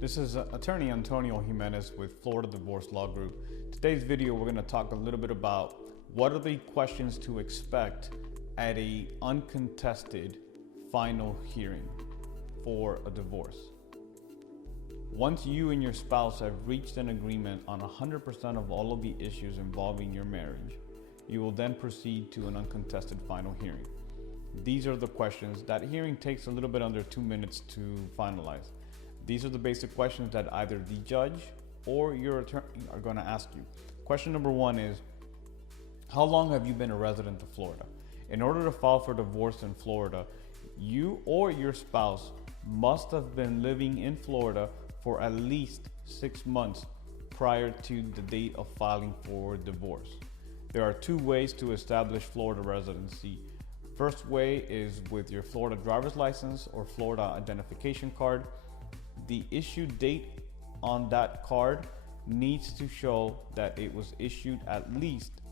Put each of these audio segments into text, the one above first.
This is attorney Antonio Jimenez with Florida Divorce Law Group. Today's video, we're going to talk a little bit about what are the questions to expect at a uncontested final hearing for a divorce. Once you and your spouse have reached an agreement on 100% of all of the issues involving your marriage, you will then proceed to an uncontested final hearing. These are the questions. That hearing takes a little bit under 2 minutes to finalize. These are the basic questions that either the judge or your attorney are going to ask you. Question number one is, how long have you been a resident of Florida? In order to file for divorce in Florida, you or your spouse must have been living in Florida for at least 6 months prior to the date of filing for divorce. There are two ways to establish Florida residency. First way is with your Florida driver's license or Florida identification card. The issue date on that card needs to show that it was issued at least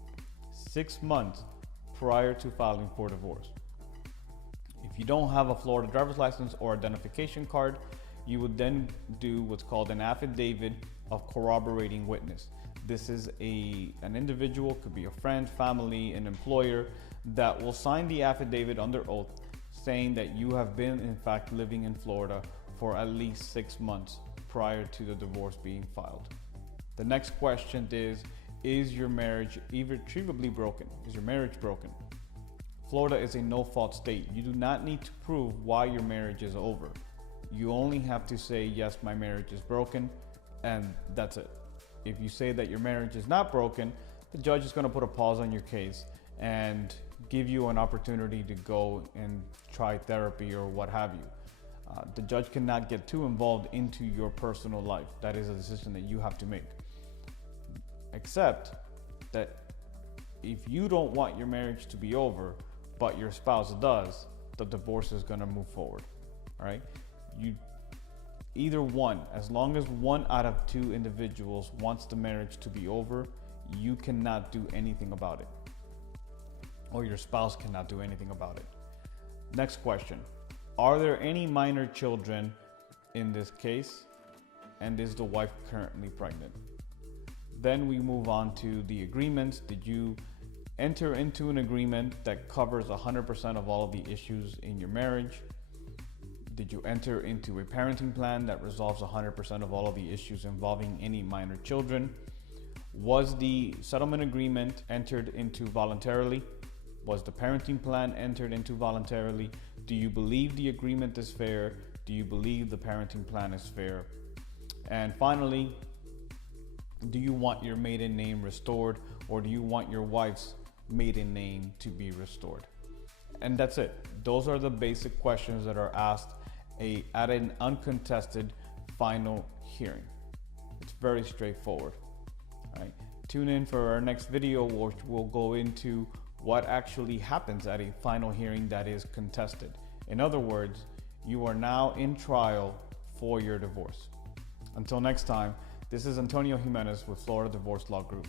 6 months prior to filing for divorce. If you don't have a Florida driver's license or identification card, you would then do what's called an affidavit of corroborating witness. This is an individual, could be a friend, family, an employer, that will sign the affidavit under oath saying that you have been in fact living in Florida for at least 6 months prior to the divorce being filed. The next question is your marriage irretrievably broken? Is your marriage broken? Florida is a no-fault state. You do not need to prove why your marriage is over. You only have to say, yes, my marriage is broken, and that's it. If you say that your marriage is not broken, the judge is going to put a pause on your case and give you an opportunity to go and try therapy or what have you. The judge cannot get too involved into your personal life. That is a decision that you have to make. Except that if you don't want your marriage to be over, but your spouse does, the divorce is going to move forward. All right? Either one, as long as one out of two individuals wants the marriage to be over, you cannot do anything about it. Or your spouse cannot do anything about it. Next question. Are there any minor children in this case? And is the wife currently pregnant? Then we move on to the agreements. Did you enter into an agreement that covers 100% of all of the issues in your marriage? Did you enter into a parenting plan that resolves 100% of all of the issues involving any minor children? Was the settlement agreement entered into voluntarily? Was the parenting plan entered into voluntarily? Do you believe the agreement is fair? Do you believe the parenting plan is fair? And finally, do you want your maiden name restored, or do you want your wife's maiden name to be restored? And that's it. Those are the basic questions that are asked at an uncontested final hearing. It's very straightforward. All right. Tune in for our next video, which will go into what actually happens at a final hearing that is contested. In other words, you are now in trial for your divorce. Until next time, this is Antonio Jimenez with Florida Divorce Law Group.